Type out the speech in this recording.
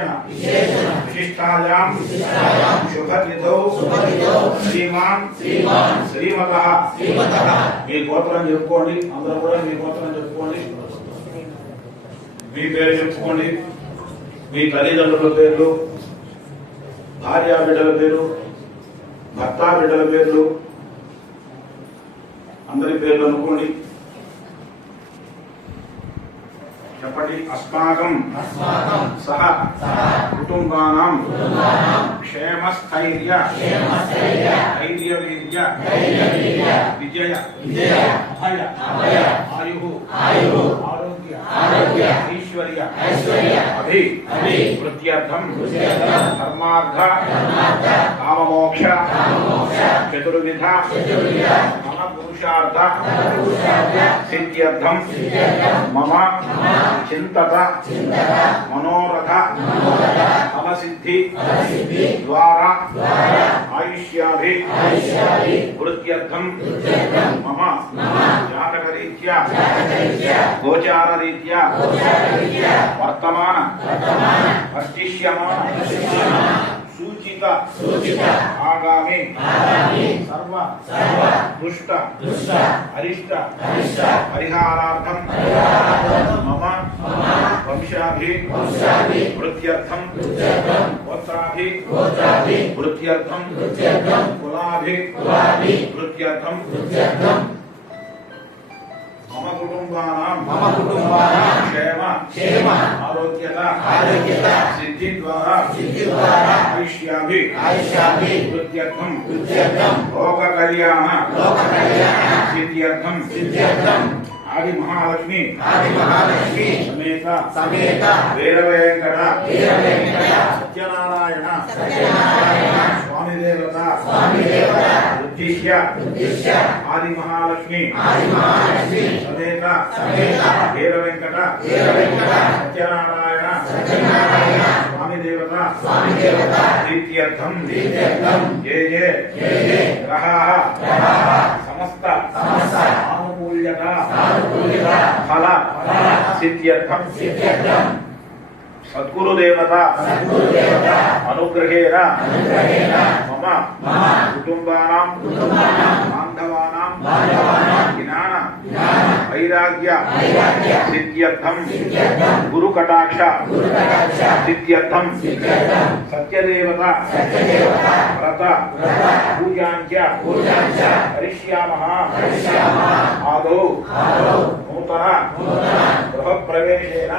विशिष्टायां शुभतिथौ श्रीमान् श्रीमतः మీ గోత్రం చెప్పుకోండి. అందరూ కూడా మీ గోత్రం చెప్పుకోండి. మీ పేరు చెప్పుకోండి. మీ తల్లిదండ్రుల పేర్లు, భార్యా బిడ్డల పేరు, భర్త బిడ్డల పేర్లు, అందరి పేర్లు అనుకోండి. చెప్పండి. అస్మాకం సహ కుటుంబానాం క్షేమస్థైర్య ధైర్యవీర్య విజయ అభయ ఆయు ఆరోగ్య ఐశ్వర్య అభివృద్ధ్యర్థం ధర్మార్థ కామమోక్ష చతుర్విధ పురుషార్థ సిద్ధ్యర్థం మమ చింతత మనోరథ ఫలసిద్ధి ద్వారా ఆయుష్యాభి వృద్ధ్యర్థం మమ జాతకరీత్యా గోచారరీత్యా వర్తమాన వర్తిష్యమాన సూచిత ఆగామి సర్వ దుష్ట అరిష్ట పరిహారార్థం మమ వంశాభి వృద్ధ్యర్థం గోత్రాభి వృద్ధ్యర్థం కులాభి వృద్ధ్యర్థం మమ కుటుంబానాం క్షేమ ఆరోగ్యత సిద్ధి ద్వారా ఆయుష్యాభి వృద్ధ్యర్థం లోక కళ్యాణ సిద్ధ్యర్థం ఆది మహాలక్ష్మి సమేత వీర వెంకట సత్యనారాయణ స్వామి దేవత ఉద్దిశ్య ఆది మహాలక్ష్మి సమేత వీర వెంకట సత్యనారాయణ స్వామి దేవత ప్రీత్యర్థం జయ జయ గ్రహాః సమస్త ఆనుకూల్యత ఫల సిద్ధ్యర్థం సద్గురుదేవత అనుగ్రహేణ మమ కుటుంబానాం బాంధవానాం జ్ఞాన వైరాగ్య సిద్ధ్యర్థం గురు కటాక్ష సిద్ధ్యర్థం సత్యదేవత వ్రత పూజాంచ కరిష్యామః ఆదౌ నూతన గృహ ప్రవేశేన